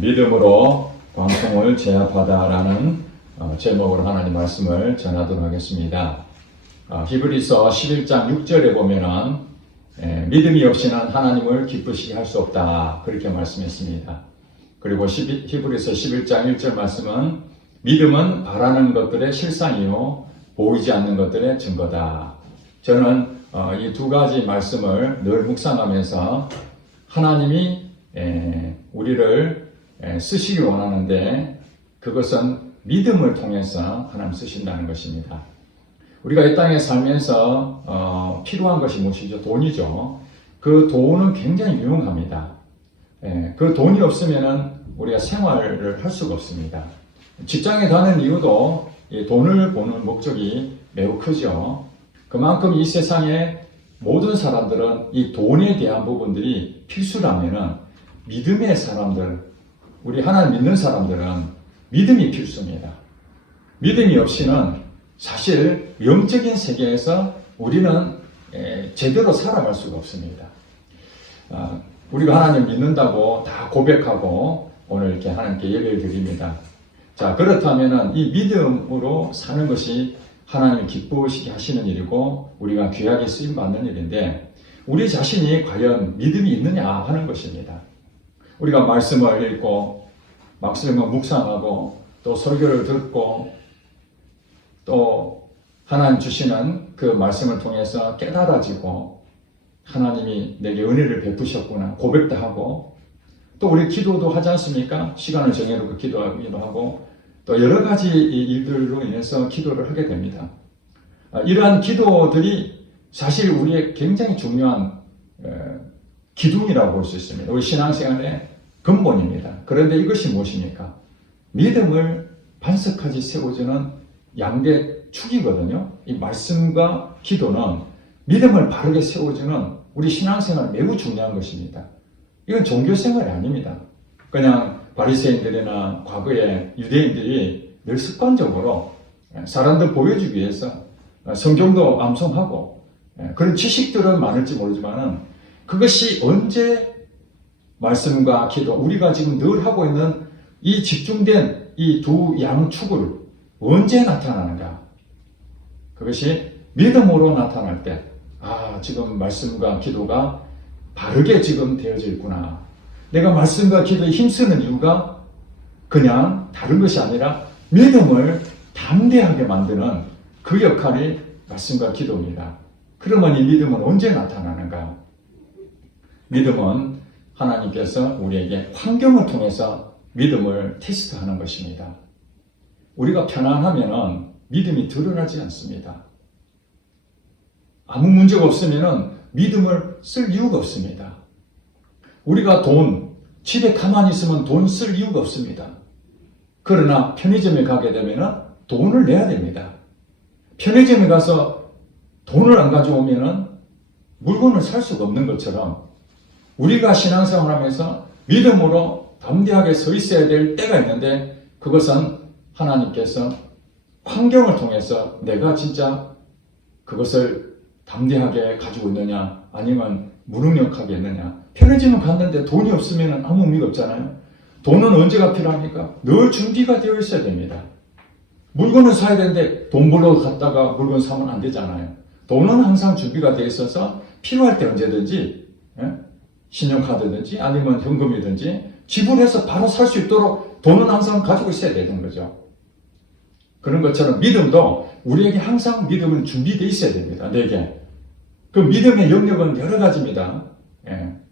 믿음으로 광풍을 제압하다라는 제목으로 하나님 말씀을 전하도록 하겠습니다. 히브리서 11장 6절에 보면은 믿음이 없이는 하나님을 기쁘시게 할 수 없다 그렇게 말씀했습니다. 그리고 히브리서 11장 1절 말씀은 믿음은 바라는 것들의 실상이요 보이지 않는 것들의 증거다. 저는 이 두 가지 말씀을 늘 묵상하면서 하나님이 우리를 쓰시기 원하는데 그것은 믿음을 통해서 하나님 쓰신다는 것입니다. 우리가 이 땅에 살면서 필요한 것이 무엇이죠? 돈이죠. 그 돈은 굉장히 유용합니다. 그 돈이 없으면 우리가 생활을 할 수가 없습니다. 직장에 가는 이유도 돈을 버는 목적이 매우 크죠. 그만큼 이 세상의 모든 사람들은 이 돈에 대한 부분들이 필수라면은 믿음의 사람들, 우리 하나님 믿는 사람들은 믿음이 필수입니다. 믿음이 없이는 사실 영적인 세계에서 우리는 제대로 살아갈 수가 없습니다. 우리가 하나님 믿는다고 다 고백하고 오늘 이렇게 하나님께 예배를 드립니다. 자, 그렇다면은 이 믿음으로 사는 것이 하나님이 기쁘시게 하시는 일이고 우리가 귀하게 쓰임 받는 일인데 우리 자신이 과연 믿음이 있느냐 하는 것입니다. 우리가 말씀을 읽고 말씀을 묵상하고 또 설교를 듣고 또 하나님 주시는 그 말씀을 통해서 깨달아지고 하나님이 내게 은혜를 베푸셨구나 고백도 하고 또 우리 기도도 하지 않습니까? 시간을 정해놓고 기도하기도 하고 또 여러 가지 일들로 인해서 기도를 하게 됩니다. 이러한 기도들이 사실 우리의 굉장히 중요한 기둥이라고 볼 수 있습니다. 우리 신앙생활의 근본입니다. 그런데 이것이 무엇입니까? 믿음을 반석까지 세워주는 양대 축이거든요. 이 말씀과 기도는 믿음을 바르게 세워주는 우리 신앙생활 매우 중요한 것입니다. 이건 종교생활이 아닙니다. 그냥 바리새인들이나 과거의 유대인들이 늘 습관적으로 사람들 보여주기 위해서 성경도 암송하고 그런 지식들은 많을지 모르지만은 그것이 언제 말씀과 기도, 우리가 지금 늘 하고 있는 이 집중된 이 두 양축을 언제 나타나는가? 그것이 믿음으로 나타날 때, 지금 말씀과 기도가 바르게 지금 되어져 있구나. 내가 말씀과 기도에 힘쓰는 이유가 그냥 다른 것이 아니라 믿음을 담대하게 만드는 그 역할이 말씀과 기도입니다. 그러면 이 믿음은 언제 나타나는가? 믿음은 하나님께서 우리에게 환경을 통해서 믿음을 테스트하는 것입니다. 우리가 편안하면 믿음이 드러나지 않습니다. 아무 문제가 없으면 믿음을 쓸 이유가 없습니다. 우리가 집에 가만히 있으면 돈 쓸 이유가 없습니다. 그러나 편의점에 가게 되면 돈을 내야 됩니다. 편의점에 가서 돈을 안 가져오면 물건을 살 수가 없는 것처럼 우리가 신앙생활 하면서 믿음으로 담대하게 서 있어야 될 때가 있는데 그것은 하나님께서 환경을 통해서 내가 진짜 그것을 담대하게 가지고 있느냐 아니면 무능력하게 있느냐. 편의점을 갔는데 돈이 없으면 아무 의미가 없잖아요. 돈은 언제가 필요합니까? 늘 준비가 되어 있어야 됩니다. 물건을 사야 되는데 돈 벌러 갔다가 물건 사면 안 되잖아요. 돈은 항상 준비가 되어 있어서 필요할 때 언제든지 신용카드든지 아니면 현금이든지 지불해서 바로 살 수 있도록 돈은 항상 가지고 있어야 되는 거죠. 그런 것처럼 믿음도 우리에게 항상 믿음은 준비되어 있어야 됩니다. 내게. 그 믿음의 영역은 여러 가지입니다.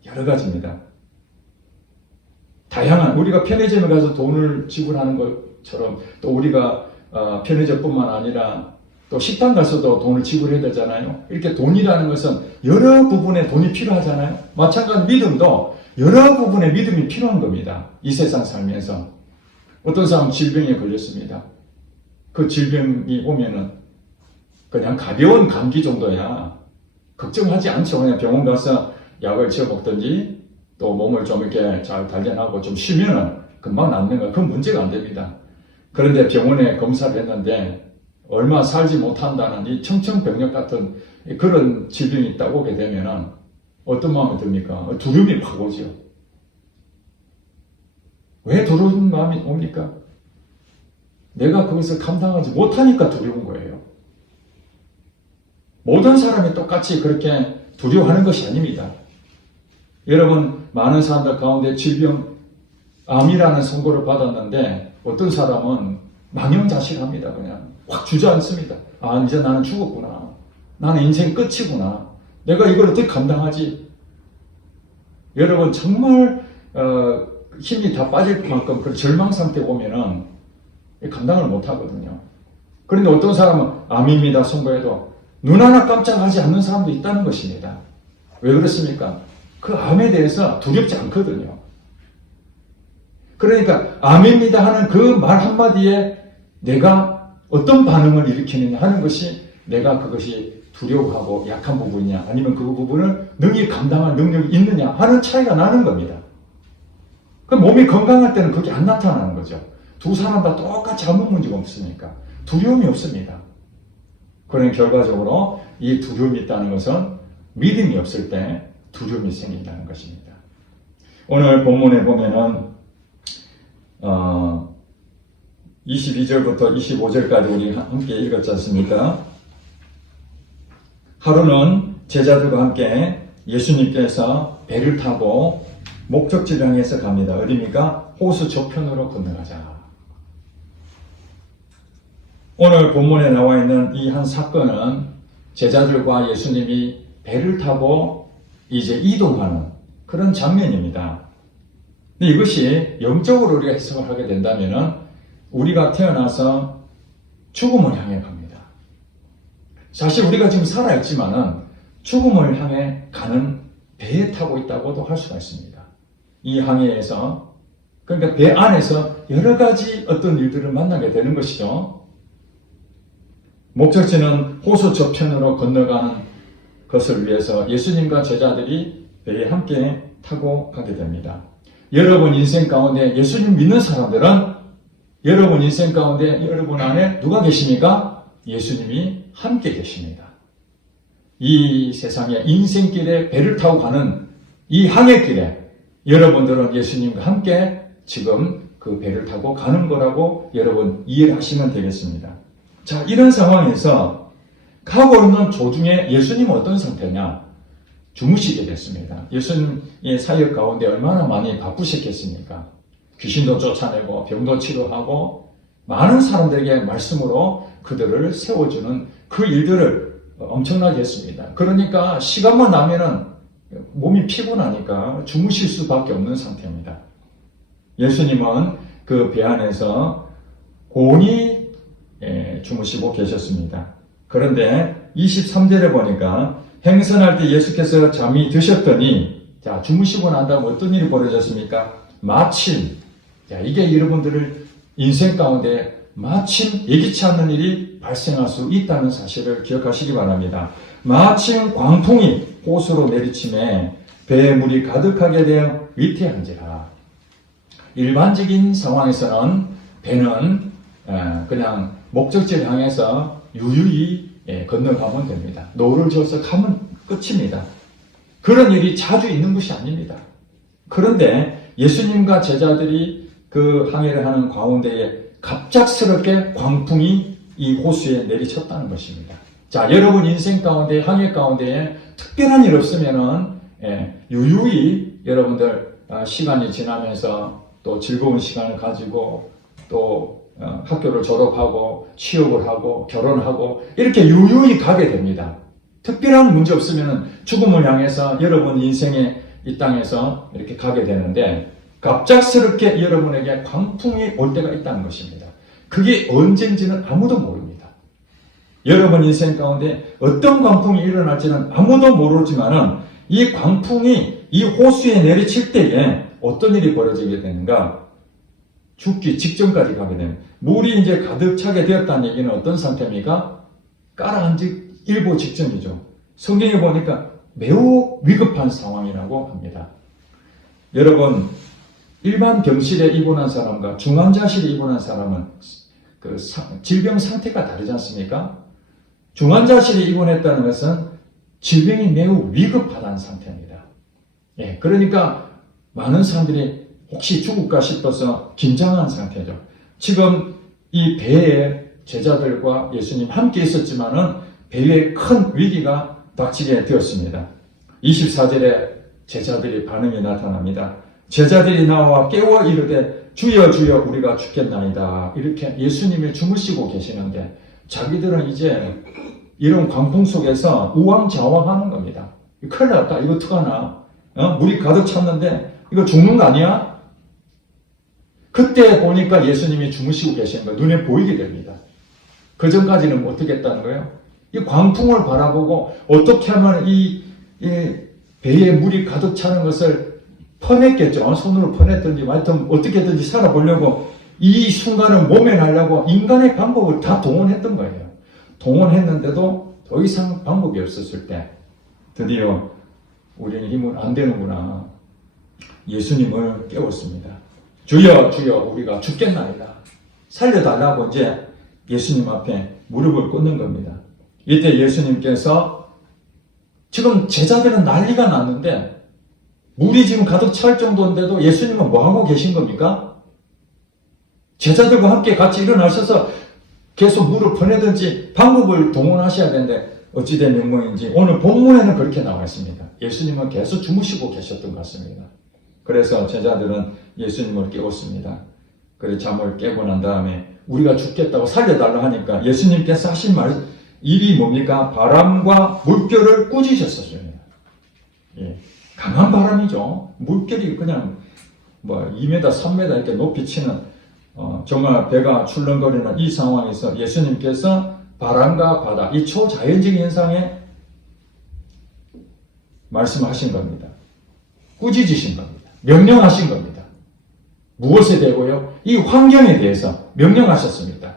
여러 가지입니다. 다양한 우리가 편의점에 가서 돈을 지불하는 것처럼 또 우리가 편의점뿐만 아니라 또 식당 가서도 돈을 지불해야 되잖아요. 이렇게 돈이라는 것은 여러 부분에 돈이 필요하잖아요. 마찬가지로 믿음도 여러 부분에 믿음이 필요한 겁니다. 이 세상 살면서. 어떤 사람은 질병에 걸렸습니다. 그 질병이 오면은 그냥 가벼운 감기 정도야 걱정하지 않죠. 그냥 병원 가서 약을 지어 먹든지 또 몸을 좀 이렇게 잘 단련하고 좀 쉬면은 금방 낫는 거. 그건 문제가 안 됩니다. 그런데 병원에 검사를 했는데 얼마 살지 못한다는 이 청천벽력 같은 그런 질병이 있다고 오게 되면은 어떤 마음이 듭니까? 두려움이 확 오죠. 왜 두려운 마음이 옵니까? 내가 거기서 감당하지 못하니까 두려운 거예요. 모든 사람이 똑같이 그렇게 두려워하는 것이 아닙니다. 여러분, 많은 사람들 가운데 질병, 암이라는 선고를 받았는데 어떤 사람은 망연자실합니다. 그냥 확 주저앉습니다. 아, 이제 나는 죽었구나. 나는 인생 끝이구나. 내가 이걸 어떻게 감당하지? 여러분, 정말 힘이 다 빠질 만큼 그런 절망 상태에 오면은 감당을 못하거든요. 그런데 어떤 사람은 암입니다 선고해도 눈 하나 깜짝하지 않는 사람도 있다는 것입니다. 왜 그렇습니까? 그 암에 대해서 두렵지 않거든요. 그러니까 암입니다 하는 그 말 한마디에 내가 어떤 반응을 일으키느냐 하는 것이 내가 그것이 두려워하고 약한 부분이냐 아니면 그 부분을 능히 감당할 능력이 있느냐 하는 차이가 나는 겁니다. 그 몸이 건강할 때는 그게 안 나타나는 거죠. 두 사람 다 똑같이 아무 문제가 없으니까 두려움이 없습니다. 그러니 결과적으로 이 두려움이 있다는 것은 믿음이 없을 때 두려움이 생긴다는 것입니다. 오늘 본문에 보면은 22절부터 25절까지 우리 함께 읽었지 않습니까? 하루는 제자들과 함께 예수님께서 배를 타고 목적지를 향해서 갑니다. 어디입니까? 호수 저편으로 건너가자. 오늘 본문에 나와 있는 이 한 사건은 제자들과 예수님이 배를 타고 이제 이동하는 그런 장면입니다. 근데 이것이 영적으로 우리가 해석을 하게 된다면은 우리가 태어나서 죽음을 향해 갑니다. 사실 우리가 지금 살아있지만은 죽음을 향해 가는 배에 타고 있다고도 할 수가 있습니다. 이 항해에서, 그러니까 배 안에서 여러 가지 어떤 일들을 만나게 되는 것이죠. 목적지는 호수 저편으로 건너가는 것을 위해서 예수님과 제자들이 배에 함께 타고 가게 됩니다. 여러분 인생 가운데 예수님 믿는 사람들은 여러분 인생 가운데 여러분 안에 누가 계십니까? 예수님이 함께 계십니다. 이 세상의 인생길에 배를 타고 가는 이 항해길에 여러분들은 예수님과 함께 지금 그 배를 타고 가는 거라고 여러분 이해를 하시면 되겠습니다. 자, 이런 상황에서 가고 있는 도중에 예수님은 어떤 상태냐? 주무시게 됐습니다. 예수님의 사역 가운데 얼마나 많이 바쁘셨겠습니까? 귀신도 쫓아내고 병도 치료하고 많은 사람들에게 말씀으로 그들을 세워주는 그 일들을 엄청나게 했습니다. 그러니까 시간만 나면은 몸이 피곤하니까 주무실 수밖에 없는 상태입니다. 예수님은 그 배 안에서 곤히 주무시고 계셨습니다. 그런데 23절에 보니까 행선할 때 예수께서 잠이 드셨더니, 자, 주무시고 난 다음 어떤 일이 벌어졌습니까? 마침, 자, 이게 여러분들을 인생 가운데 마침 예기치 않는 일이 발생할 수 있다는 사실을 기억하시기 바랍니다. 마침 광풍이 호수로 내리침에 배에 물이 가득하게 되어 위태한지라. 일반적인 상황에서는 배는 그냥 목적지를 향해서 유유히 건너가면 됩니다. 노를 지어서 가면 끝입니다. 그런 일이 자주 있는 것이 아닙니다. 그런데 예수님과 제자들이 그 항해를 하는 가운데에 갑작스럽게 광풍이 이 호수에 내리쳤다는 것입니다. 자, 여러분 인생 가운데, 항해 가운데에 특별한 일 없으면은 유유히 여러분들 시간이 지나면서 또 즐거운 시간을 가지고 또 학교를 졸업하고 취업을 하고 결혼하고 이렇게 유유히 가게 됩니다. 특별한 문제 없으면 죽음을 향해서 여러분 인생의 이 땅에서 이렇게 가게 되는데 갑작스럽게 여러분에게 광풍이 올 때가 있다는 것입니다. 그게 언젠지는 아무도 모릅니다. 여러분 인생 가운데 어떤 광풍이 일어날지는 아무도 모르지만은 이 광풍이 이 호수에 내리칠 때에 어떤 일이 벌어지게 되는가? 죽기 직전까지 가게 됩니다. 물이 이제 가득 차게 되었다는 얘기는 어떤 상태입니까? 가라앉기 일보 직전이죠. 성경에 보니까 매우 위급한 상황이라고 합니다. 여러분, 일반 병실에 입원한 사람과 중환자실에 입원한 사람은 그 질병 상태가 다르지 않습니까? 중환자실에 입원했다는 것은 질병이 매우 위급하다는 상태입니다. 예, 그러니까 많은 사람들이 혹시 죽을까 싶어서 긴장한 상태죠. 지금 이 배에 제자들과 예수님 함께 있었지만은 배에 큰 위기가 닥치게 되었습니다. 24절에 제자들의 반응이 나타납니다. 제자들이 나와 깨워 이르되 주여 주여 우리가 죽겠나이다. 이렇게 예수님이 주무시고 계시는데 자기들은 이제 이런 광풍 속에서 우왕좌왕하는 겁니다. 큰일 났다. 이거 어떡하나? 물이 가득 찼는데 이거 죽는 거 아니야? 그때 보니까 예수님이 주무시고 계시는 거 눈에 보이게 됩니다. 그 전까지는 어떻게 했다는 거예요? 이 광풍을 바라보고 어떻게 하면 이 배에 물이 가득 차는 것을 퍼냈겠죠. 손으로 퍼냈든지 하여튼 어떻게든지 살아보려고 이 순간을 모면하려고 인간의 방법을 다 동원했던 거예요. 동원했는데도 더 이상 방법이 없었을 때 드디어 우리는 힘은 안 되는구나. 예수님을 깨웠습니다. 주여 주여 우리가 죽겠나이다. 살려달라고 이제 예수님 앞에 무릎을 꿇는 겁니다. 이때 예수님께서 지금 제자들은 난리가 났는데 물이 지금 가득 찰 정도인데도 예수님은 뭐 하고 계신 겁니까? 제자들과 함께 같이 일어나셔서 계속 물을 퍼내든지 방법을 동원하셔야 되는데 어찌된 명목인지 오늘 본문에는 그렇게 나와 있습니다. 예수님은 계속 주무시고 계셨던 것 같습니다. 그래서 제자들은 예수님을 깨웠습니다. 그래 잠을 깨고 난 다음에 우리가 죽겠다고 살려달라 하니까 예수님께서 하신 일이 뭡니까? 바람과 물결을 꾸짖으셨어요. 예, 강한 바람이죠. 물결이 그냥 2m, 3m 이렇게 높이 치는 정말 배가 출렁거리는 이 상황에서 예수님께서 바람과 바다, 이 초자연적인 현상에 말씀하신 겁니다. 꾸짖으신 겁니다. 명령하신 겁니다. 무엇에 대고요? 이 환경에 대해서 명령하셨습니다.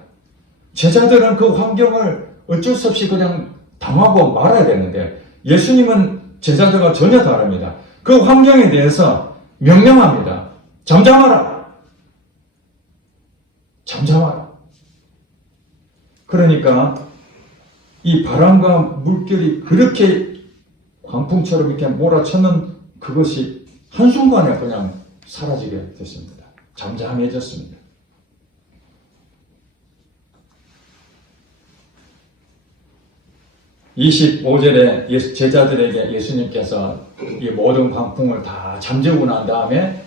제자들은 그 환경을 어쩔 수 없이 그냥 당하고 말아야 되는데 예수님은 제자들과 전혀 다릅니다. 그 환경에 대해서 명령합니다. 잠잠하라. 잠잠하라. 그러니까 이 바람과 물결이 그렇게 광풍처럼 이렇게 몰아쳤는 그것이 한순간에 그냥 사라지게 됐습니다. 잠잠해졌습니다. (25절에) 제자들에게 예수님께서 이 모든 광풍을 다 잠재우고 난 다음에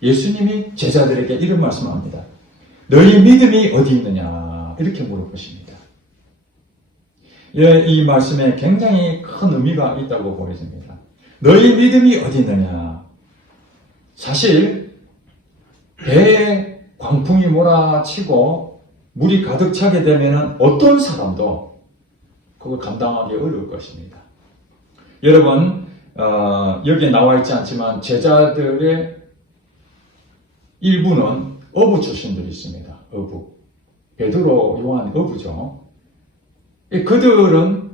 예수님이 제자들에게 이런 말씀합니다. 너희 믿음이 어디 있느냐? 이렇게 물어보십니다. 이 말씀에 굉장히 큰 의미가 있다고 보여집니다. 너희 믿음이 어디 있느냐? 사실 배에 광풍이 몰아치고 물이 가득 차게 되면 어떤 사람도 그걸 감당하기 어려울 것입니다. 여러분 여기에 나와 있지 않지만 제자들의 일부는 어부 출신들이 있습니다. 어부. 베드로, 요한 어부죠. 그들은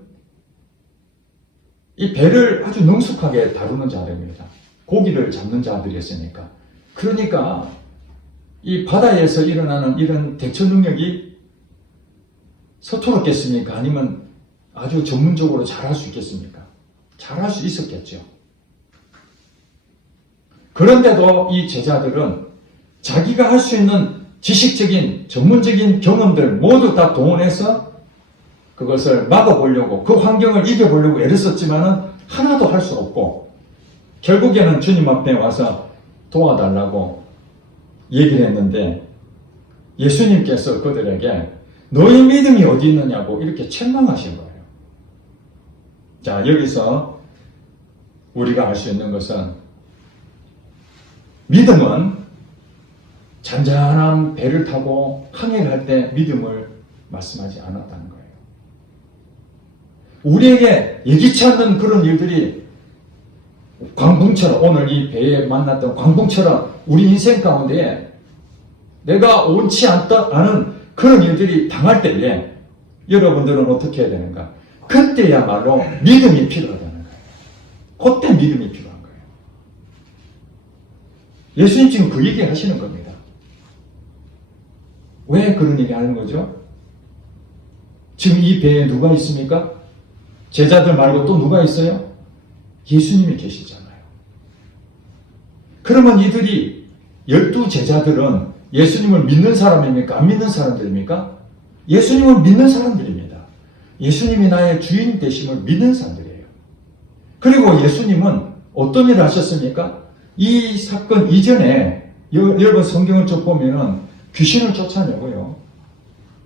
이 배를 아주 능숙하게 다루는 자들입니다. 고기를 잡는 자들이었으니까. 그러니까 이 바다에서 일어나는 이런 대처 능력이 서투렀겠습니까? 아니면 아주 전문적으로 잘할 수 있겠습니까? 잘할 수 있었겠죠. 그런데도 이 제자들은 자기가 할 수 있는 지식적인 전문적인 경험들 모두 다 동원해서 그것을 막아보려고 그 환경을 이겨보려고 애를 썼지만은 하나도 할 수 없고 결국에는 주님 앞에 와서 도와달라고 얘기를 했는데 예수님께서 그들에게 너희 믿음이 어디 있느냐고 이렇게 책망하신 거예요. 자, 여기서 우리가 알 수 있는 것은 믿음은 잔잔한 배를 타고 항해를 할 때 믿음을 말씀하지 않았다는 거예요. 우리에게 예기치 않는 그런 일들이 광풍처럼 오늘 이 배에 만났던 광풍처럼 우리 인생 가운데 내가 옳지 않은 그런 일들이 당할 때에 여러분들은 어떻게 해야 되는가? 그때야말로 믿음이 필요하다는 거예요. 그때 믿음이 필요한 거예요. 예수님 지금 그 얘기 하시는 겁니다. 왜 그런 얘기 하는 거죠? 지금 이 배에 누가 있습니까? 제자들 말고 또 누가 있어요? 예수님이 계시잖아요. 그러면 이들이 12 제자들은 예수님을 믿는 사람입니까? 안 믿는 사람들입니까? 예수님을 믿는 사람들입니다. 예수님이 나의 주인 되심을 믿는 사람들이에요. 그리고 예수님은 어떤 일을 하셨습니까? 이 사건 이전에 여러분 성경을 쭉 보면은 귀신을 쫓아내고요.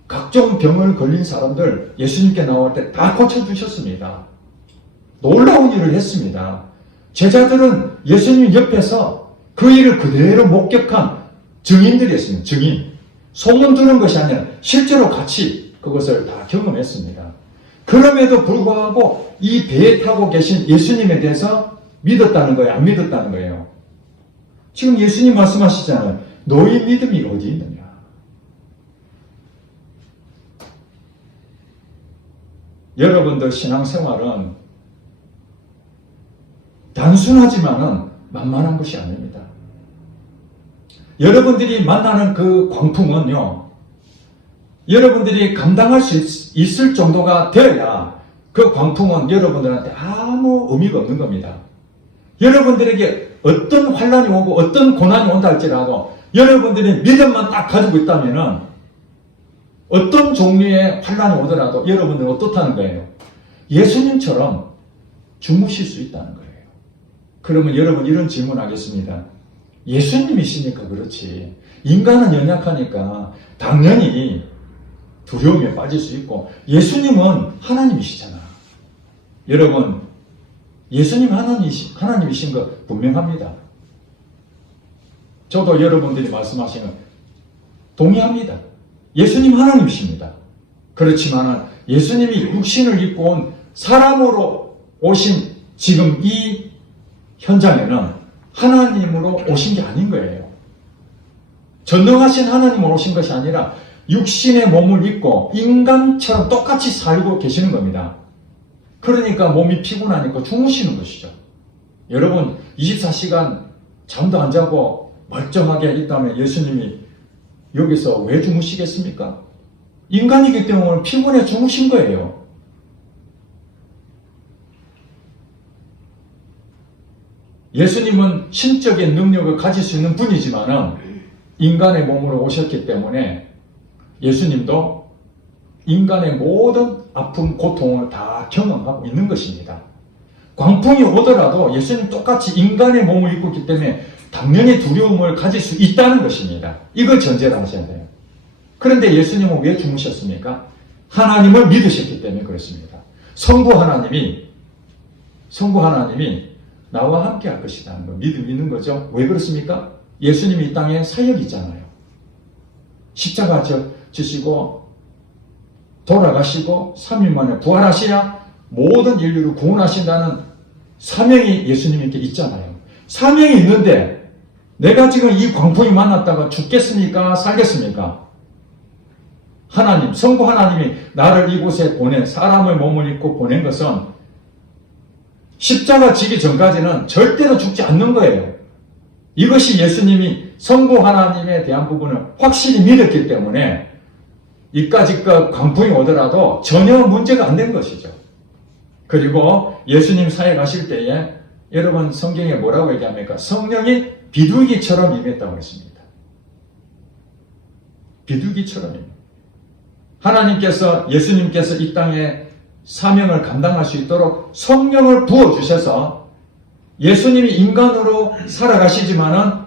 각종 병을 걸린 사람들 예수님께 나올 때 다 고쳐주셨습니다. 놀라운 일을 했습니다. 제자들은 예수님 옆에서 그 일을 그대로 목격한 증인들이었습니다. 증인. 소문 들은 것이 아니라 실제로 같이 그것을 다 경험했습니다. 그럼에도 불구하고 이 배에 타고 계신 예수님에 대해서 믿었다는 거예요? 안 믿었다는 거예요? 지금 예수님 말씀하시잖아요. 너희 믿음이 어디 있느냐? 여러분들 신앙생활은 단순하지만은 만만한 것이 아닙니다. 여러분들이 만나는 그 광풍은요, 여러분들이 감당할 수 있을 정도가 되어야 그 광풍은 여러분들한테 아무 의미가 없는 겁니다. 여러분들에게 어떤 환란이 오고 어떤 고난이 온다 할지라도 여러분들이 믿음만 딱 가지고 있다면은 어떤 종류의 환란이 오더라도 여러분들은 어떻다는 거예요? 예수님처럼 주무실 수 있다는 거예요. 그러면 여러분 이런 질문하겠습니다. 예수님이시니까 그렇지. 인간은 연약하니까 당연히 두려움에 빠질 수 있고 예수님은 하나님이시잖아. 여러분 예수님 하나님이신 거 분명합니다. 저도 여러분들이 말씀하시는 동의합니다. 예수님 하나님이십니다. 그렇지만 예수님이 육신을 입고 온 사람으로 오신 지금 이 현장에는 하나님으로 오신 게 아닌 거예요. 전능하신 하나님으로 오신 것이 아니라 육신의 몸을 입고 인간처럼 똑같이 살고 계시는 겁니다. 그러니까 몸이 피곤하니까 주무시는 것이죠. 여러분 24시간 잠도 안 자고 멀쩡하게 있다면 예수님이 여기서 왜 주무시겠습니까? 인간이기 때문에 피곤해 주무신 거예요. 예수님은 신적인 능력을 가질 수 있는 분이지만 인간의 몸으로 오셨기 때문에 예수님도 인간의 모든 아픔, 고통을 다 경험하고 있는 것입니다. 광풍이 오더라도 예수님 똑같이 인간의 몸을 입고 있기 때문에 당연히 두려움을 가질 수 있다는 것입니다. 이걸 전제로 하셔야 돼요. 그런데 예수님은 왜 주무셨습니까? 하나님을 믿으셨기 때문에 그렇습니다. 성부 하나님이 나와 함께 할 것이라는 거 믿는 거죠. 왜 그렇습니까? 예수님이 이 땅에 사역이 있잖아요. 십자가 지시고 돌아가시고 3일 만에 부활하시야 모든 인류를 구원하신다는 사명이 예수님께 있잖아요. 사명이 있는데 내가 지금 이 광풍이 만났다가 죽겠습니까? 살겠습니까? 하나님, 성부 하나님이 나를 이곳에 보낸 사람의 몸을 입고 보낸 것은 십자가 지기 전까지는 절대로 죽지 않는 거예요. 이것이 예수님이 성부 하나님에 대한 부분을 확실히 믿었기 때문에 이까짓 광풍이 오더라도 전혀 문제가 안 된 것이죠. 그리고 예수님 사역하실 때에 여러분 성경에 뭐라고 얘기합니까? 성령이 비둘기처럼 임했다고 했습니다. 비둘기처럼입니다. 하나님께서 예수님께서 이 땅에 사명을 감당할 수 있도록 성령을 부어주셔서 예수님이 인간으로 살아가시지만은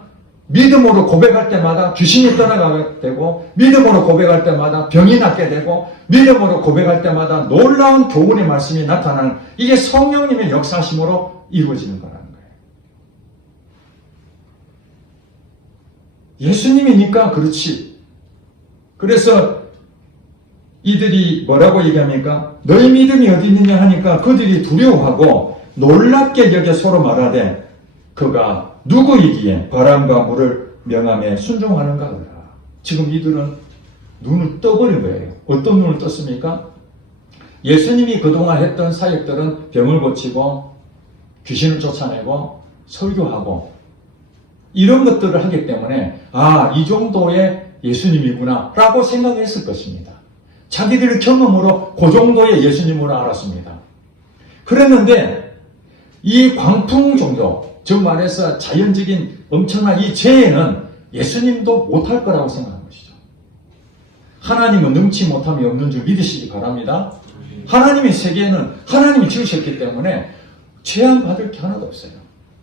믿음으로 고백할 때마다 귀신이 떠나가게 되고 믿음으로 고백할 때마다 병이 낫게 되고 믿음으로 고백할 때마다 놀라운 교훈의 말씀이 나타나는 이게 성령님의 역사심으로 이루어지는 거라는 거예요. 예수님이니까 그렇지. 그래서 이들이 뭐라고 얘기합니까? 너희 믿음이 어디 있느냐 하니까 그들이 두려워하고 놀랍게 여겨 서로 말하되 그가 누구이기에 바람과 물을 명함에 순종하는가 하더라. 지금 이들은 눈을 떠버린 거예요. 어떤 눈을 떴습니까? 예수님이 그동안 했던 사역들은 병을 고치고 귀신을 쫓아내고 설교하고 이런 것들을 하기 때문에 이 정도의 예수님이구나 라고 생각했을 것입니다. 자기들의 경험으로 그 정도의 예수님으로 알았습니다. 그랬는데 이 광풍 정도, 즉 말해서 자연적인 엄청난 이 재해는 예수님도 못할 거라고 생각한 것이죠. 하나님은 능치 못함이 없는 줄 믿으시기 바랍니다. 하나님의 세계에는 하나님이 지으셨기 때문에 제한받을 게 하나도 없어요.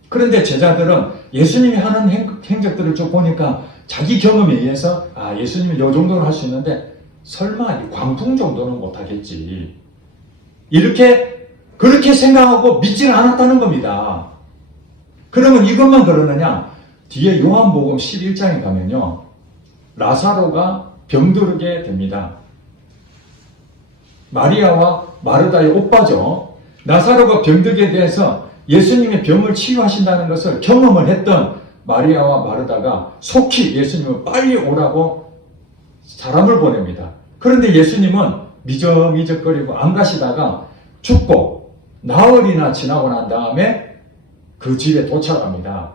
그런데 제자들은 예수님이 하는 행적들을 쭉 보니까 자기 경험에 의해서 예수님이 이 정도는 할 수 있는데 설마 이 광풍 정도는 못하겠지. 그렇게 생각하고 믿지는 않았다는 겁니다. 그러면 이것만 그러느냐? 뒤에 요한복음 11장에 가면요. 라사로가 병들게 됩니다. 마리아와 마르다의 오빠죠. 라사로가 병들게 돼서 예수님의 병을 치유하신다는 것을 경험을 했던 마리아와 마르다가 속히 예수님을 빨리 오라고 사람을 보냅니다. 그런데 예수님은 미적미적거리고 안 가시다가 죽고 나흘이나 지나고 난 다음에 그 집에 도착합니다.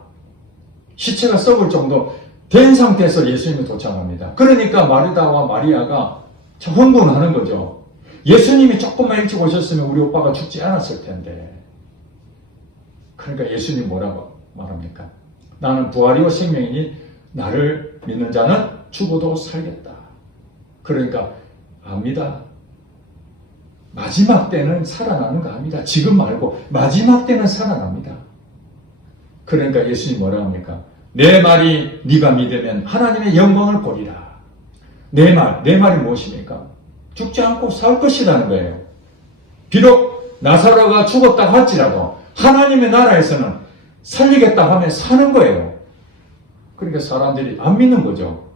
시체가 썩을 정도 된 상태에서 예수님이 도착합니다. 그러니까 마르다와 마리아가 참 흥분하는 거죠. 예수님이 조금만 일찍 오셨으면 우리 오빠가 죽지 않았을 텐데. 그러니까 예수님 뭐라고 말합니까? 나는 부활이요 생명이니 나를 믿는 자는 죽어도 살겠다. 그러니까 압니다. 마지막 때는 살아나는 거 압니다. 지금 말고 마지막 때는 살아납니다. 그러니까 예수님 뭐라 합니까? 내 말이 네가 믿으면 하나님의 영광을 보리라. 내 말이 무엇입니까? 죽지 않고 살 것이라는 거예요. 비록 나사로가 죽었다 할지라도 하나님의 나라에서는 살리겠다 하면 사는 거예요. 그러니까 사람들이 안 믿는 거죠.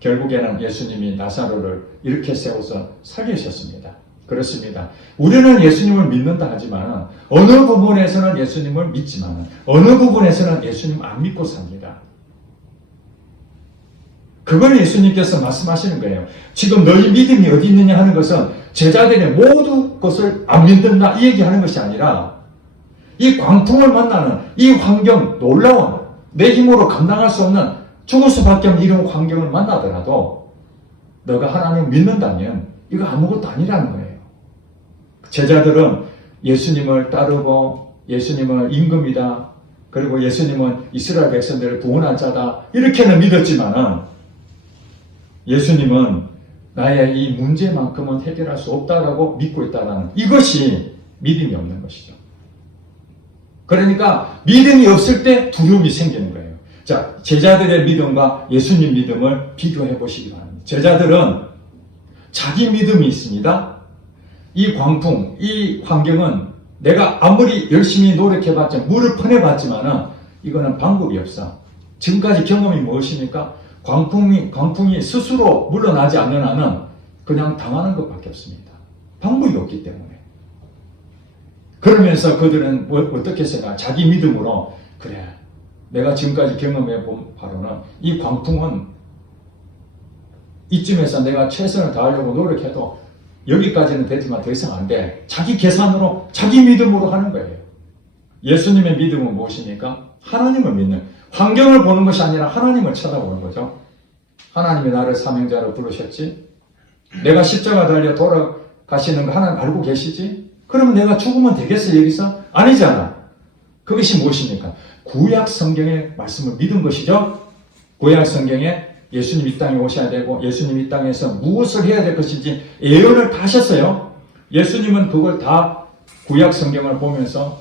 결국에는 예수님이 나사로를 이렇게 세워서 살리셨습니다. 그렇습니다. 우리는 예수님을 믿는다 하지만 어느 부분에서는 예수님을 믿지만 어느 부분에서는 예수님 안 믿고 삽니다. 그걸 예수님께서 말씀하시는 거예요. 지금 너희 믿음이 어디 있느냐 하는 것은 제자들의 모두 것을 안 믿는다 이 얘기하는 것이 아니라 이 광풍을 만나는 이 환경, 놀라운 내 힘으로 감당할 수 없는 죽을 수밖에 없는 이런 환경을 만나더라도 너가 하나님을 믿는다면 이거 아무것도 아니라는 거예요. 제자들은 예수님을 따르고 예수님은 임금이다. 그리고 예수님은 이스라엘 백성들을 구원할 자다. 이렇게는 믿었지만은 예수님은 나의 이 문제만큼은 해결할 수 없다라고 믿고 있다는 이것이 믿음이 없는 것이죠. 그러니까 믿음이 없을 때 두려움이 생기는 거예요. 자, 제자들의 믿음과 예수님 믿음을 비교해 보시기 바랍니다. 제자들은 자기 믿음이 있습니다. 이 광풍, 이 환경은 내가 아무리 열심히 노력해봤자 물을 퍼내봤지만은 이거는 방법이 없어. 지금까지 경험이 무엇입니까? 광풍이 스스로 물러나지 않는 한은 그냥 당하는 것밖에 없습니다. 방법이 없기 때문에. 그러면서 그들은 어떻게 생각해? 자기 믿음으로 그래, 내가 지금까지 경험해 본 바로는 이 광풍은 이쯤에서 내가 최선을 다하려고 노력해도 여기까지는 되지만 더 이상 안 돼. 자기 계산으로, 자기 믿음으로 하는 거예요. 예수님의 믿음은 무엇입니까? 하나님을 믿는, 환경을 보는 것이 아니라 하나님을 쳐다보는 거죠. 하나님이 나를 사명자로 부르셨지? 내가 십자가 달려 돌아가시는 거 하나님 알고 계시지? 그러면 내가 죽으면 되겠어, 여기서? 아니잖아. 그것이 무엇입니까? 구약 성경의 말씀을 믿은 것이죠. 구약 성경에 예수님 이 땅에 오셔야 되고 예수님 이 땅에서 무엇을 해야 될 것인지 예언을 다 하셨어요. 예수님은 그걸 다 구약 성경을 보면서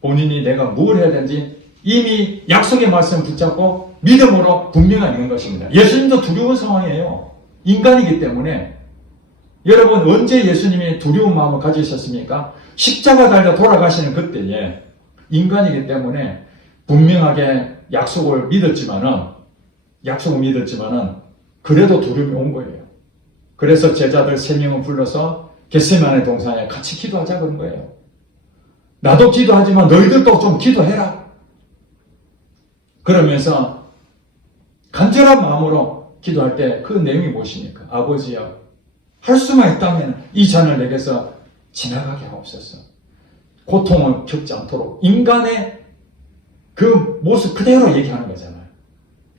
본인이 내가 뭘 해야 되는지 이미 약속의 말씀을 붙잡고 믿음으로 분명히 있는 것입니다. 예수님도 두려운 상황이에요. 인간이기 때문에. 여러분 언제 예수님이 두려운 마음을 가지셨습니까? 십자가 달려 돌아가시는 그때에 인간이기 때문에 분명하게 약속을 믿었지만은 그래도 두려움이 온 거예요. 그래서 제자들 3명을 불러서 겟세마네 동산에 같이 기도하자 그런 거예요. 나도 기도하지만 너희들도 좀 기도해라. 그러면서 간절한 마음으로 기도할 때 그 내용이 무엇입니까? 아버지여, 할 수만 있다면 이 잔을 내게서 지나가게 하옵소서. 고통을 겪지 않도록 인간의 그 모습 그대로 얘기하는 거잖아요.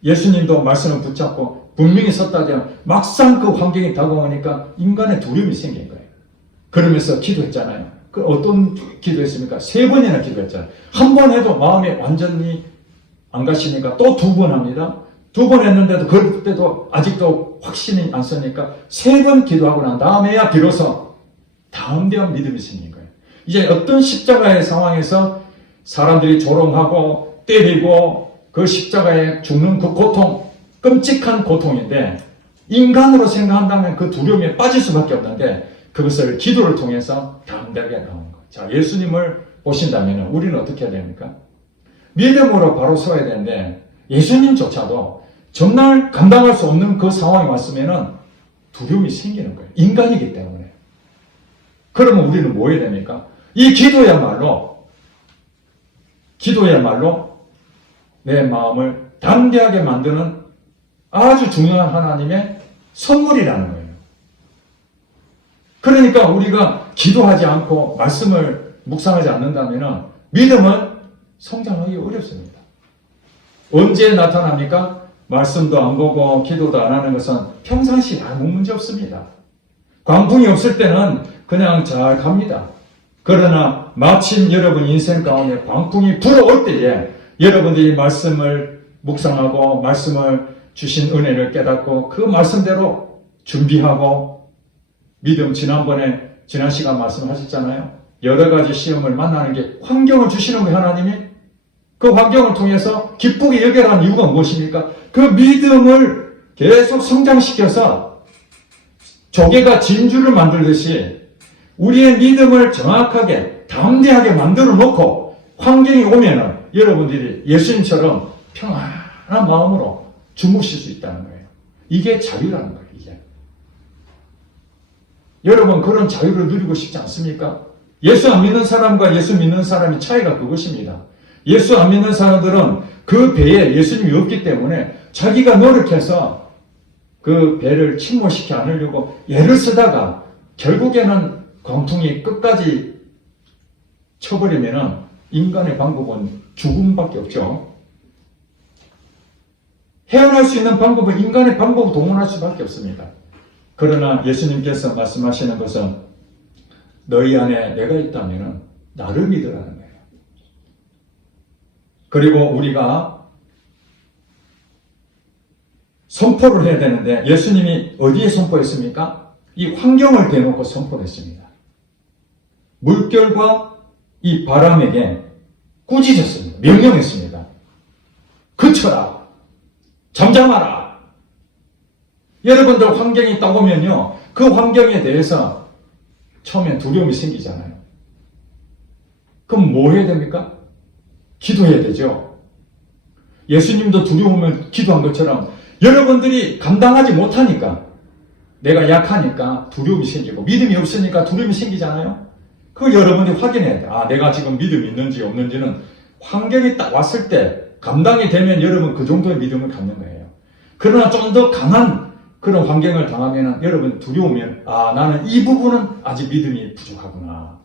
예수님도 말씀을 붙잡고 분명히 섰다면 막상 그 환경이 다가오니까 인간의 두려움이 생긴 거예요. 그러면서 기도했잖아요. 그 어떤 기도했습니까? 3번이나 기도했잖아요. 한 번 해도 마음에 완전히 안 가시니까 또 2번 합니다. 2번 했는데도 그때도 아직도 확신이 안 서니까 3번 기도하고 난 다음에야 비로소 담대한 믿음이 생긴 거예요. 이제 어떤 십자가의 상황에서 사람들이 조롱하고 때리고 그 십자가에 죽는 그 고통, 끔찍한 고통인데 인간으로 생각한다면 그 두려움에 빠질 수밖에 없는데 그것을 기도를 통해서 담대하게 나오는 거예요. 자, 예수님을 보신다면 우리는 어떻게 해야 됩니까? 믿음으로 바로 서야 되는데 예수님조차도 정말 감당할 수 없는 그 상황이 왔으면 두려움이 생기는 거예요. 인간이기 때문에. 그러면 우리는 뭐 해야 됩니까? 이 기도야말로 내 마음을 담대하게 만드는 아주 중요한 하나님의 선물이라는 거예요. 그러니까 우리가 기도하지 않고 말씀을 묵상하지 않는다면 믿음은 성장하기 어렵습니다. 언제 나타납니까? 말씀도 안 보고 기도도 안 하는 것은 평상시 아무 문제 없습니다. 광풍이 없을 때는 그냥 잘 갑니다. 그러나 마침 여러분 인생 가운데 광풍이 불어올 때에 여러분들이 말씀을 묵상하고 말씀을 주신 은혜를 깨닫고 그 말씀대로 준비하고 믿음 지난 시간 말씀하셨잖아요. 여러 가지 시험을 만나는 게 환경을 주시는 거예요. 하나님이 그 환경을 통해서 기쁘게 여겨라는 이유가 무엇입니까? 그 믿음을 계속 성장시켜서 조개가 진주를 만들듯이 우리의 믿음을 정확하게 담대하게 만들어 놓고 환경이 오면은 여러분들이 예수님처럼 평안한 마음으로 주무실 수 있다는 거예요. 이게 자유라는 거예요. 이게. 여러분 그런 자유를 누리고 싶지 않습니까? 예수 안 믿는 사람과 예수 믿는 사람의 차이가 그것입니다. 예수 안 믿는 사람들은 그 배에 예수님이 없기 때문에 자기가 노력해서 그 배를 침몰시키지 않으려고 애를 쓰다가 결국에는 광풍이 끝까지 쳐버리면 인간의 방법은 죽음밖에 없죠. 헤어날 수 있는 방법은 인간의 방법을 동원할 수밖에 없습니다. 그러나 예수님께서 말씀하시는 것은 너희 안에 내가 있다면 나를 믿으라는 거예요. 그리고 우리가 선포를 해야 되는데 예수님이 어디에 선포했습니까? 이 환경을 대놓고 선포를 했습니다. 물결과 이 바람에게 꾸짖었습니다. 명령했습니다. 그쳐라. 잠잠하라. 여러분들 환경이 딱 오면요. 그 환경에 대해서 처음엔 두려움이 생기잖아요. 그럼 뭐 해야 됩니까? 기도해야 되죠. 예수님도 두려우면 기도한 것처럼 여러분들이 감당하지 못하니까 내가 약하니까 두려움이 생기고 믿음이 없으니까 두려움이 생기잖아요. 그걸 여러분이 확인해야 돼. 아, 내가 지금 믿음이 있는지 없는지는 환경이 딱 왔을 때 감당이 되면 여러분 그 정도의 믿음을 갖는 거예요. 그러나 좀 더 강한 그런 환경을 당하면 여러분 두려우면 아, 나는 이 부분은 아직 믿음이 부족하구나.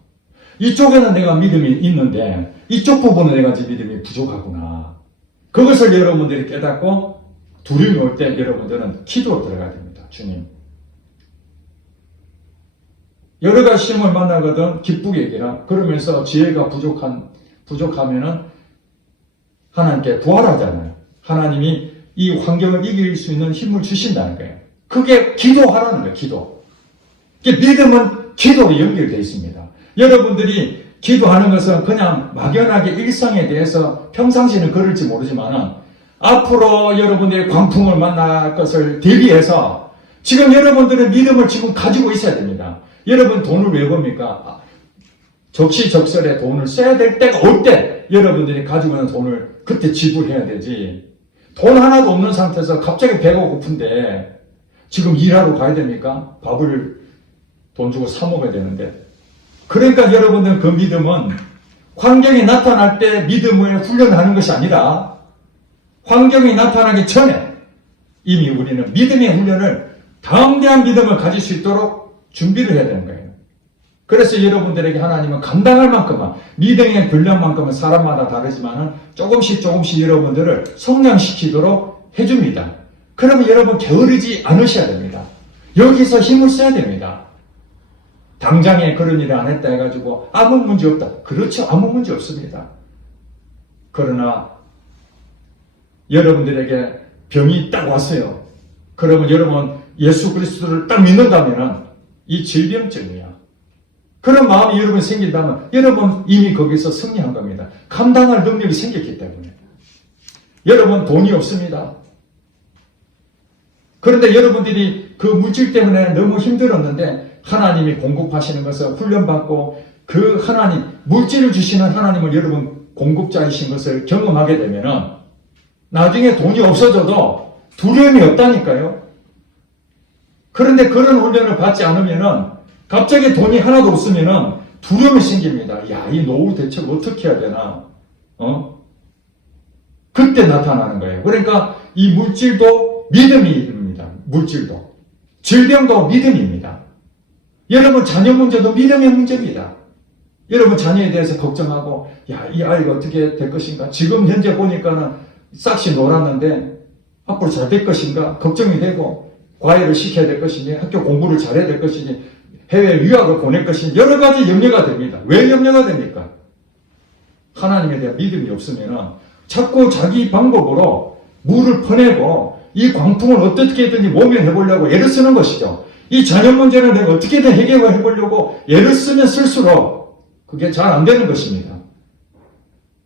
이쪽에는 내가 믿음이 있는데 이쪽 부분은 내가 아직 믿음이 부족하구나. 그것을 여러분들이 깨닫고 두려움이 올 때 여러분들은 기도로 들어가야 됩니다. 주님. 여러 가지 시험을 만나거든 기쁘게 얘기라. 그러면서 지혜가 부족하면은 하나님께 구하라잖아요. 하나님이 이 환경을 이길 수 있는 힘을 주신다는 거예요. 그게 기도하라는 거예요. 기도. 믿음은 기도로 연결되어 있습니다. 여러분들이 기도하는 것은 그냥 막연하게 일상에 대해서 평상시는 그럴지 모르지만 앞으로 여러분들의 광풍을 만날 것을 대비해서 지금 여러분들의 믿음을 지금 가지고 있어야 됩니다. 여러분 돈을 왜 법니까? 적시적설에 돈을 써야 될 때가 올 때 여러분들이 가지고 있는 돈을 그때 지불해야 되지. 돈 하나도 없는 상태에서 갑자기 배가 고픈데 지금 일하러 가야 됩니까? 밥을 돈 주고 사 먹어야 되는데. 그러니까 여러분들 그 믿음은 환경이 나타날 때 믿음을 훈련하는 것이 아니라 환경이 나타나기 전에 이미 우리는 믿음의 훈련을 담대한 믿음을 가질 수 있도록 준비를 해야 되는 거예요. 그래서 여러분들에게 하나님은 감당할 만큼만 믿음의 분량만큼은 사람마다 다르지만 조금씩 여러분들을 성장시키도록 해줍니다. 그러면 여러분 게으르지 않으셔야 됩니다. 여기서 힘을 써야 됩니다. 당장에 그런 일을 안 했다 해가지고 아무 문제 없다. 그렇죠. 아무 문제 없습니다. 그러나 여러분들에게 병이 딱 왔어요. 그러면 여러분 예수 그리스도를 딱 믿는다면 이 질병증이야. 그런 마음이 여러분 생긴다면 여러분 이미 거기서 승리한 겁니다. 감당할 능력이 생겼기 때문에. 여러분 돈이 없습니다. 그런데 여러분들이 그 물질 때문에 너무 힘들었는데 하나님이 공급하시는 것을 훈련받고 그 하나님, 물질을 주시는 하나님을 여러분 공급자이신 것을 경험하게 되면은 나중에 돈이 없어져도 두려움이 없다니까요. 그런데 그런 훈련을 받지 않으면은 갑자기 돈이 하나도 없으면은 두려움이 생깁니다. 야, 이 노후 대책 어떻게 해야 되나? 그때 나타나는 거예요. 그러니까 이 물질도 믿음입니다. 물질도. 질병도 믿음입니다. 여러분 자녀 문제도 믿음의 문제입니다. 여러분 자녀에 대해서 걱정하고 야, 이 아이가 어떻게 될 것인가? 지금 현재 보니까는 싹시 놀았는데 앞으로 잘 될 것인가? 걱정이 되고 과외를 시켜야 될 것이니 학교 공부를 잘해야 될 것이니 해외 유학을 보낼 것이니 여러 가지 염려가 됩니다. 왜 염려가 됩니까? 하나님에 대한 믿음이 없으면 자꾸 자기 방법으로 물을 퍼내고 이 광풍을 어떻게든지 모면해보려고 애를 쓰는 것이죠. 이 자녀 문제를 내가 어떻게든 해결해보려고 애를 쓰면 쓸수록 그게 잘 안 되는 것입니다.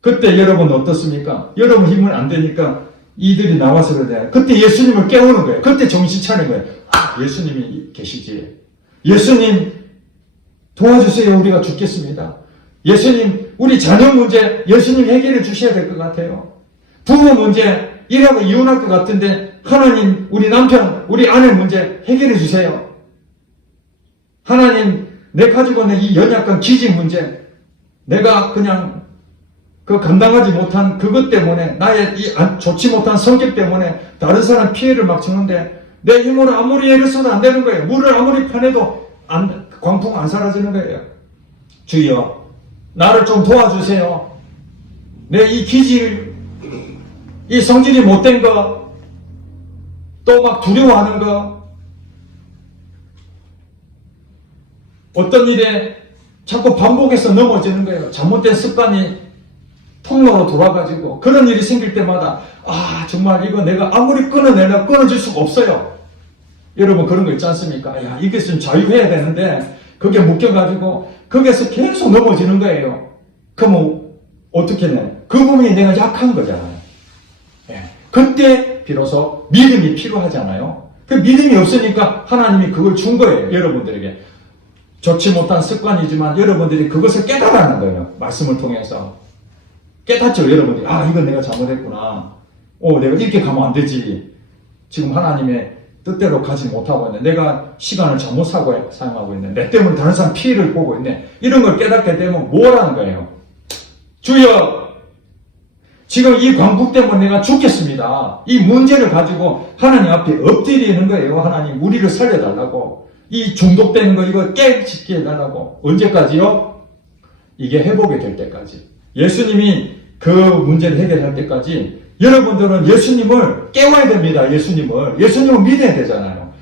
그때 여러분 어떻습니까? 여러분 힘은 안 되니까 이들이 나와서 그러냐. 그때 예수님을 깨우는 거예요. 그때 정신 차리는 거예요. 아, 예수님이 계시지. 예수님 도와주세요. 우리가 죽겠습니다. 예수님 우리 자녀 문제 예수님 해결해 주셔야 될 것 같아요. 부부 문제 일하고 이혼할 것 같은데 하나님 우리 남편 우리 아내 문제 해결해 주세요. 하나님 내 가지고 있는 이 연약한 기질 문제 내가 그냥 그 감당하지 못한 그것 때문에 나의 이 좋지 못한 성격 때문에 다른 사람 피해를 막 주는데 내 힘으로 아무리 애를 써도 안 되는 거예요. 물을 아무리 퍼내도 광풍 안 사라지는 거예요. 주여 나를 좀 도와주세요. 내 이 기질 이 성질이 못된 거 또 막 두려워하는 거 어떤 일에 자꾸 반복해서 넘어지는 거예요. 잘못된 습관이 통로로 돌아가지고 그런 일이 생길 때마다 아 정말 이거 내가 아무리 끊어내려 끊어질 수가 없어요. 여러분 그런 거 있지 않습니까? 야 이게 좀 자유해야 되는데 그게 묶여가지고 거기에서 계속 넘어지는 거예요. 그럼 어떻게 해? 그 부분이 내가 약한 거잖아요. 예. 그때 비로소 믿음이 필요하잖아요. 그 믿음이 없으니까 하나님이 그걸 준 거예요. 여러분들에게. 좋지 못한 습관이지만 여러분들이 그것을 깨달아는 거예요. 말씀을 통해서. 깨닫죠, 여러분들이. 아, 이건 내가 잘못했구나. 내가 이렇게 가면 안 되지. 지금 하나님의 뜻대로 가지 못하고 있네. 내가 시간을 잘못 사용하고 있네. 내 때문에 다른 사람 피해를 보고 있네. 이런 걸 깨닫게 되면 뭐라는 거예요? 주여, 지금 이 광풍 때문에 내가 죽겠습니다. 이 문제를 가지고 하나님 앞에 엎드리는 거예요. 하나님, 우리를 살려달라고. 이 중독되는 거 이거 깨지게 해달라고. 언제까지요? 이게 회복이 될 때까지. 예수님이 그 문제를 해결할 때까지 여러분들은 예수님을 깨워야 됩니다. 예수님을 믿어야 되잖아요.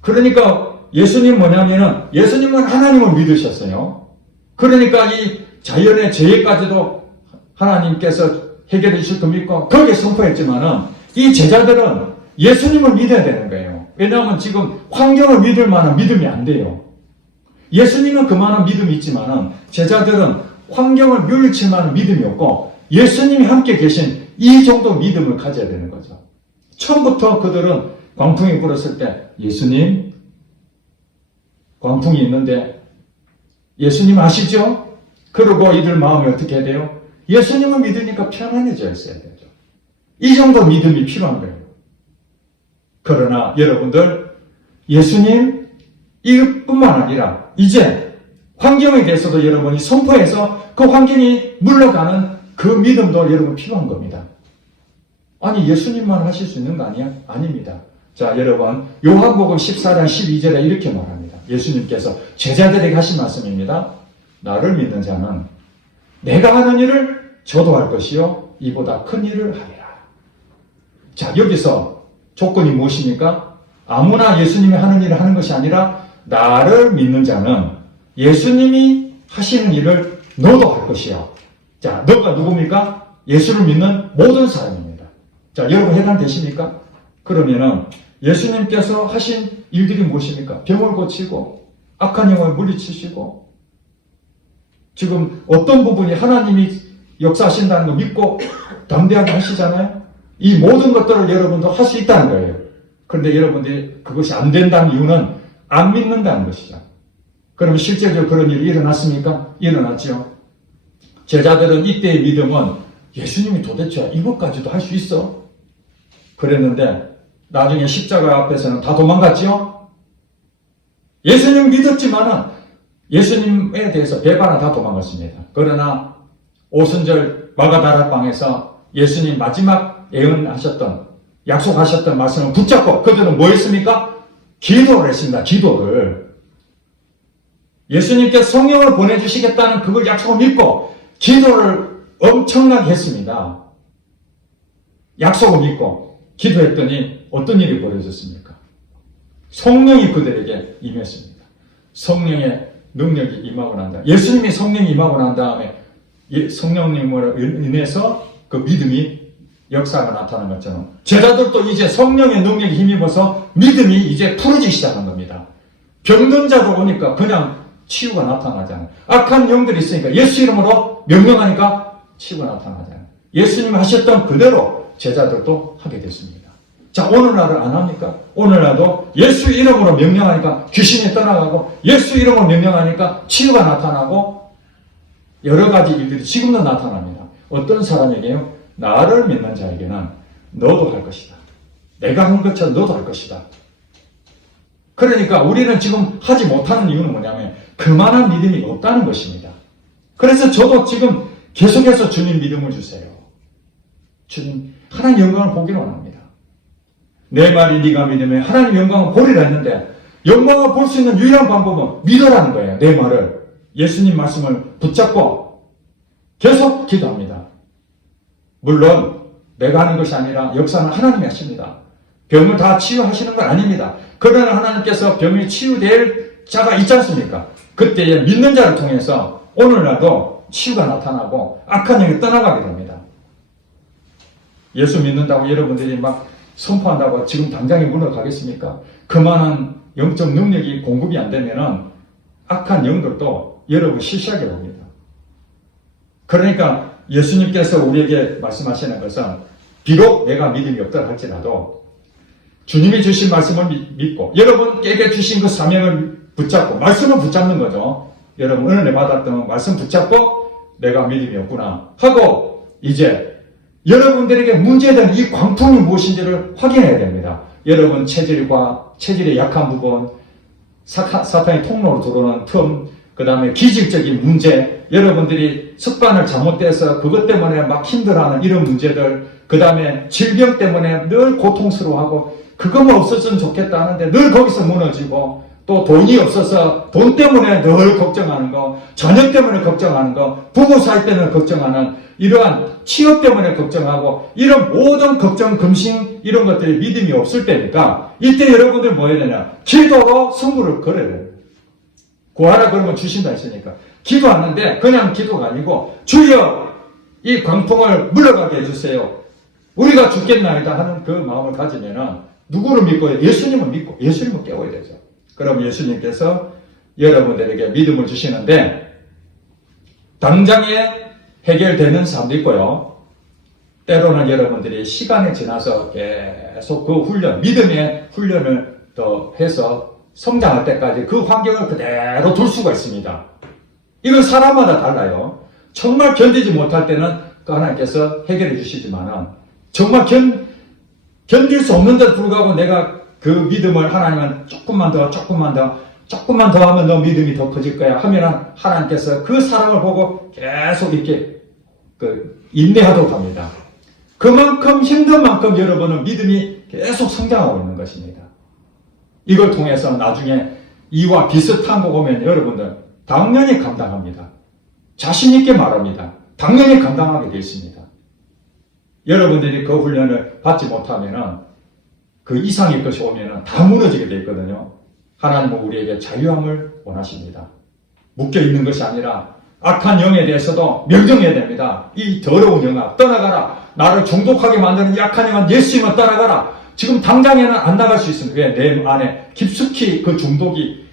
그러니까 예수님 뭐냐면은 예수님은 하나님을 믿으셨어요. 그러니까 이 자연의 죄까지도 하나님께서 해결해 주실 겁니까? 거기에 선포했지만은 이 제자들은 예수님을 믿어야 되는 거예요. 왜냐하면 지금 환경을 믿을 만한 믿음이 안 돼요. 예수님은 그만한 믿음이 있지만은 제자들은 환경을 물리칠 만한 믿음이 없고 예수님이 함께 계신 이 정도 믿음을 가져야 되는 거죠. 처음부터 그들은 광풍이 불었을 때 예수님 광풍이 있는데 예수님 아시죠? 그러고 이들 마음이 어떻게 해야 돼요? 예수님을 믿으니까 편안해져 있어야 되죠. 이 정도 믿음이 필요한 거예요. 그러나 여러분들 예수님 이것뿐만 아니라 이제 환경에 대해서도 여러분이 선포해서 그 환경이 물러가는 그 믿음도 여러분 필요한 겁니다. 아니 예수님만 하실 수 있는 거 아니야? 아닙니다. 자 여러분 요한복음 14장 12절에 이렇게 말합니다. 예수님께서 제자들에게 하신 말씀입니다. 나를 믿는 자는 내가 하는 일을 저도 할 것이요 이보다 큰 일을 하리라. 자 여기서 조건이 무엇입니까? 아무나 예수님이 하는 일을 하는 것이 아니라 나를 믿는 자는 예수님이 하시는 일을 너도 할 것이요. 자, 너가 누굽니까? 예수를 믿는 모든 사람입니다. 자, 여러분 해당되십니까? 그러면은 예수님께서 하신 일들이 무엇입니까? 병을 고치고 악한 영을 물리치시고 지금 어떤 부분이 하나님이 역사하신다는 거 믿고 담대하게 하시잖아요. 이 모든 것들을 여러분도 할 수 있다는 거예요. 그런데 여러분들이 그것이 안 된다는 이유는 안 믿는다는 것이죠. 그럼 실제적으로 그런 일이 일어났습니까? 일어났죠. 제자들은 이때의 믿음은 예수님이 도대체 이것까지도 할 수 있어? 그랬는데 나중에 십자가 앞에서는 다 도망갔지요? 예수님 믿었지만은 예수님에 대해서 배반을 다 도망갔습니다. 그러나 오순절 마가다락방에서 예수님 마지막 예언하셨던 약속하셨던 말씀을 붙잡고 그들은 뭐 했습니까? 기도를 했습니다. 기도를. 예수님께 성령을 보내주시겠다는 그걸 약속을 믿고 기도를 엄청나게 했습니다. 약속을 믿고 기도했더니 어떤 일이 벌어졌습니까? 성령이 그들에게 임했습니다. 성령의 능력이 임하고 난 다음에 예수님이 성령이 임하고 난 다음에 성령님으로 인해서 그 믿음이 역사가 나타난 것처럼 제자들도 이제 성령의 능력에 힘입어서 믿음이 이제 풀어지기 시작한 겁니다. 병든 자도 오니까 그냥 치유가 나타나잖아요. 악한 영들이 있으니까 예수 이름으로 명령하니까 치유가 나타나잖아요. 예수님이 하셨던 그대로 제자들도 하게 됐습니다. 자, 오늘날은 안 합니까? 오늘날도 예수 이름으로 명령하니까 귀신이 떠나가고 예수 이름으로 명령하니까 치유가 나타나고 여러 가지 일들이 지금도 나타납니다. 어떤 사람에게요? 나를 믿는 자에게는 너도 할 것이다. 내가 한 것처럼 너도 할 것이다. 그러니까 우리는 지금 하지 못하는 이유는 뭐냐면 그만한 믿음이 없다는 것입니다. 그래서 저도 지금 계속해서 주님 믿음을 주세요. 주님 하나님 영광을 보기를 원합니다. 내 말이 네가 믿으면 하나님 영광을 보리라 했는데 영광을 볼 수 있는 유일한 방법은 믿으라는 거예요. 내 말을. 예수님 말씀을 붙잡고 계속 기도합니다. 물론 내가 하는 것이 아니라 역사는 하나님이 하십니다. 병을 다 치유하시는 건 아닙니다. 그러나 하나님께서 병이 치유될 자가 있지 않습니까? 그때 믿는 자를 통해서 오늘날도 치유가 나타나고 악한 영이 떠나가게 됩니다. 예수 믿는다고 여러분들이 막 선포한다고 지금 당장에 물러가겠습니까? 그만한 영적 능력이 공급이 안 되면은 악한 영들도 여러분 시시하게 옵니다. 그러니까 예수님께서 우리에게 말씀하시는 것은 비록 내가 믿음이 없다 할지라도 주님이 주신 말씀을 믿고 여러분에게 주신 그 사명을 붙잡고 말씀을 붙잡는 거죠. 여러분 은혜 받았던 말씀 붙잡고 내가 믿음이 없구나 하고 이제 여러분들에게 문제된 이 광풍이 무엇인지를 확인해야 됩니다. 여러분 체질의 약한 부분, 사탄의 통로로 들어오는 틈, 그 다음에 기질적인 문제, 여러분들이 습관을 잘못돼서 그것 때문에 막 힘들어하는 이런 문제들, 그 다음에 질병 때문에 늘 고통스러워하고 그것만 없었으면 좋겠다 하는데 늘 거기서 무너지고 또 돈이 없어서 돈 때문에 늘 걱정하는 거, 자녀 때문에 걱정하는 거, 부부 사이 때문에 걱정하는 이러한 취업 때문에 걱정하고 이런 모든 걱정, 금신 이런 것들이 믿음이 없을 때니까 이때 여러분들 뭐 해야 되냐? 기도로 승부를 걸어야 돼요. 구하라 그러면 주신다 했으니까 기도하는데 그냥 기도가 아니고 주여 이 광풍을 물러가게 해주세요. 우리가 죽겠나이다 하는 그 마음을 가지면은 누구를 믿고 예수님을 믿고 예수님을 깨워야 되죠. 그럼 예수님께서 여러분들에게 믿음을 주시는데 당장에 해결되는 사람도 있고요. 때로는 여러분들이 시간이 지나서 계속 그 훈련, 믿음의 훈련을 더 해서 성장할 때까지 그 환경을 그대로 둘 수가 있습니다. 이건 사람마다 달라요. 정말 견디지 못할 때는 하나님께서 해결해 주시지만은 정말 견딜 수 없는데도 불구하고 내가 그 믿음을 하나님은 조금만 더 하면 너 믿음이 더 커질 거야 하면은 하나님께서 그 사람을 보고 계속 이렇게 인내하도록 합니다. 그만큼 힘든 만큼 여러분은 믿음이 계속 성장하고 있는 것입니다. 이걸 통해서 나중에 이와 비슷한 거 보면 여러분들 당연히 감당합니다. 자신 있게 말합니다. 당연히 감당하게 되어 있습니다. 여러분들이 그 훈련을 받지 못하면은 그 이상의 것이 오면은 다 무너지게 되어 있거든요. 하나님은 우리에게 자유함을 원하십니다. 묶여 있는 것이 아니라 악한 영에 대해서도 명령해야 됩니다. 이 더러운 영아 떠나가라. 나를 중독하게 만드는 약한 영혼 예수님을 따라가라. 지금 당장에는 안 나갈 수 있습니다. 왜? 내 안에 깊숙이 그 중독이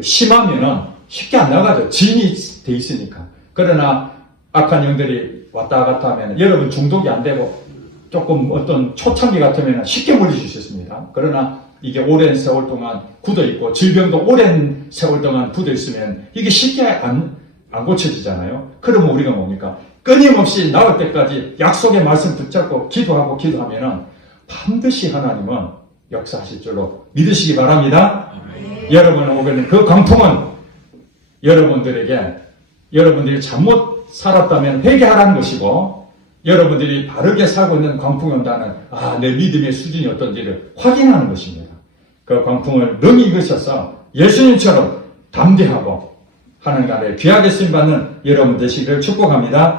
심하면은 쉽게 안 나가죠. 진이 돼 있으니까. 그러나 악한 영들이 왔다 갔다 하면 여러분 중독이 안 되고 조금 어떤 초창기 같으면 쉽게 물리실 수 있습니다. 그러나 이게 오랜 세월 동안 굳어 있고 질병도 오랜 세월 동안 굳어 있으면 이게 쉽게 안 고쳐지잖아요. 그러면 우리가 뭡니까? 끊임없이 나을 때까지 약속의 말씀 붙잡고 기도하면은 반드시 하나님은 역사하실 줄로 믿으시기 바랍니다. 여러분 오늘 그 광풍은 여러분들이 잘못 살았다면 회개하라는 것이고, 여러분들이 바르게 살고 있는 광풍이 온다는 내 믿음의 수준이 어떤지를 확인하는 것입니다. 그 광풍을 능히 이기셔서 예수님처럼 담대하고 하나님 나라에 귀하게 쓰임받는 여러분 되시기를 축복합니다.